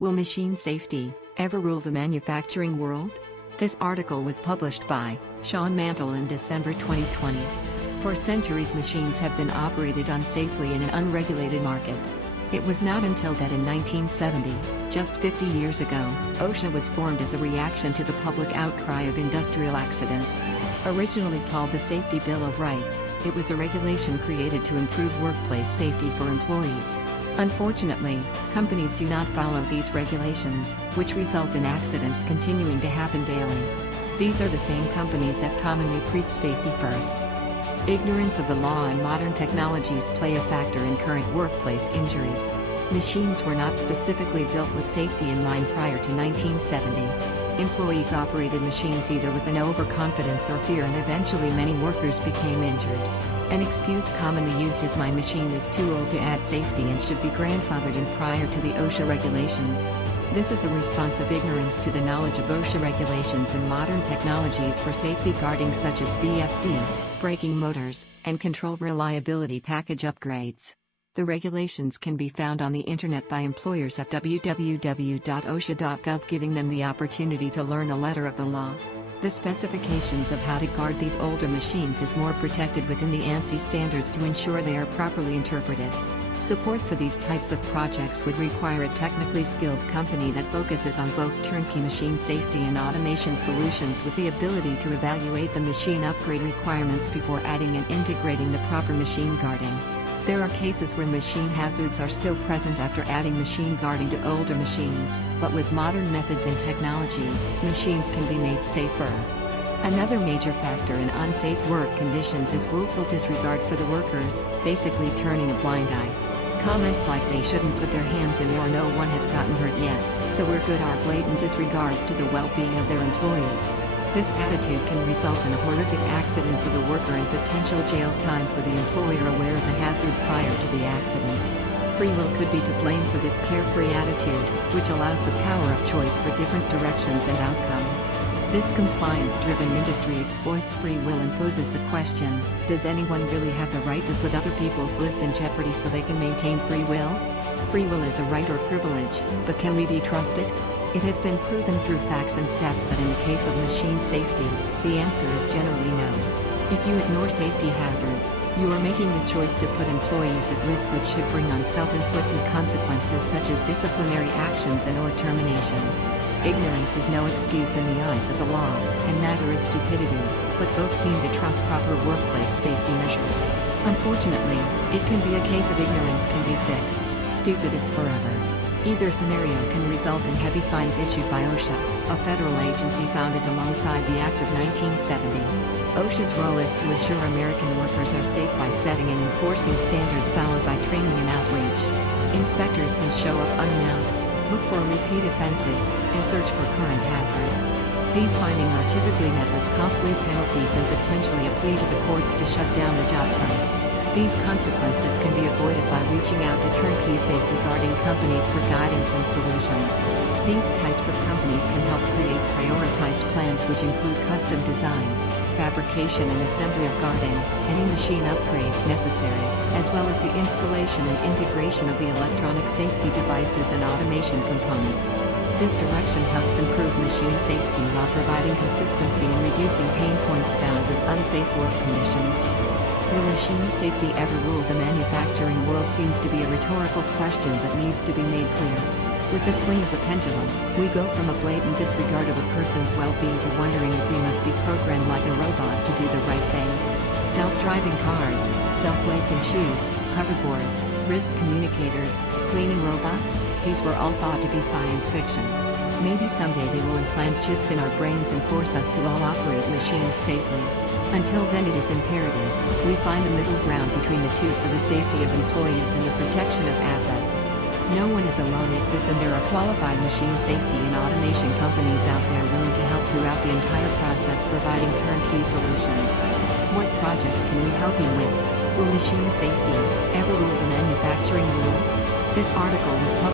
Will machine safety ever rule the manufacturing world? This article was published by Sean Mantle in December 2020. For centuries, machines have been operated unsafely in an unregulated market. It was not until that in 1970, just 50 years ago, OSHA was formed as a reaction to the public outcry of industrial accidents. Originally called the Safety Bill of Rights, it was a regulation created to improve workplace safety for employees. Unfortunately, companies do not follow these regulations, which result in accidents continuing to happen daily. These are the same companies that commonly preach safety first. Ignorance of the law and modern technologies play a factor in current workplace injuries. Machines were not specifically built with safety in mind prior to 1970. Employees operated machines either with an overconfidence or fear, and eventually many workers became injured. An excuse commonly used is "my machine is too old to add safety and should be grandfathered in prior to the OSHA regulations." This is a response of ignorance to the knowledge of OSHA regulations and modern technologies for safety guarding, such as VFDs, braking motors, and control reliability package upgrades. The regulations can be found on the internet by employers at www.osha.gov, giving them the opportunity to learn the letter of the law. The specifications of how to guard these older machines is more protected within the ANSI standards to ensure they are properly interpreted. Support for these types of projects would require a technically skilled company that focuses on both turnkey machine safety and automation solutions, with the ability to evaluate the machine upgrade requirements before adding and integrating the proper machine guarding. There are cases where machine hazards are still present after adding machine guarding to older machines, but with modern methods and technology, machines can be made safer. Another major factor in unsafe work conditions is willful disregard for the workers, basically turning a blind eye. Comments like "they shouldn't put their hands in there" or "no one has gotten hurt yet, so we're good" are blatant disregards to the well-being of their employees. This attitude can result in a horrific accident for the worker and potential jail time for the employer aware of the hazard prior to the accident. Free will could be to blame for this carefree attitude, which allows the power of choice for different directions and outcomes. This compliance-driven industry exploits free will and poses the question, does anyone really have the right to put other people's lives in jeopardy so they can maintain free will? Free will is a right or privilege, but can we be trusted? It has been proven through facts and stats that in the case of machine safety, the answer is generally no. If you ignore safety hazards, you are making the choice to put employees at risk, which should bring on self-inflicted consequences such as disciplinary actions and/or termination. Ignorance is no excuse in the eyes of the law, and neither is stupidity, but both seem to trump proper workplace safety measures. Unfortunately, it can be a case of ignorance can be fixed, stupid is forever. Either scenario can result in heavy fines issued by OSHA, a federal agency founded alongside the Act of 1970. OSHA's role is to assure American workers are safe by setting and enforcing standards, followed by training and outreach. Inspectors can show up unannounced, look for repeat offenses, and search for current hazards. These findings are typically met with costly penalties and potentially a plea to the courts to shut down the job site. These consequences can be avoided by reaching out to turnkey safety guarding companies for guidance and solutions. These types of companies can help create prioritized plans, which include custom designs, fabrication and assembly of guarding, any machine upgrades necessary, as well as the installation and integration of the electronic safety devices and automation components. This direction helps improve machine safety while providing consistency and reducing pain points found with unsafe work conditions. Will machine safety ever rule the manufacturing world seems to be a rhetorical question that needs to be made clear. With the swing of the pendulum, we go from a blatant disregard of a person's well-being to wondering if we must be programmed like a robot to do the right thing. Self-driving cars, self-lacing shoes, hoverboards, wrist communicators, cleaning robots, these were all thought to be science fiction. Maybe someday they will implant chips in our brains and force us to all operate machines safely. Until then, it is imperative we find a middle ground between the two for the safety of employees and the protection of assets. No one is alone in this, and there are qualified machine safety and automation companies out there willing to help throughout the entire process, providing turnkey solutions. What projects can we help you with? Will machine safety ever rule the manufacturing world? This article was published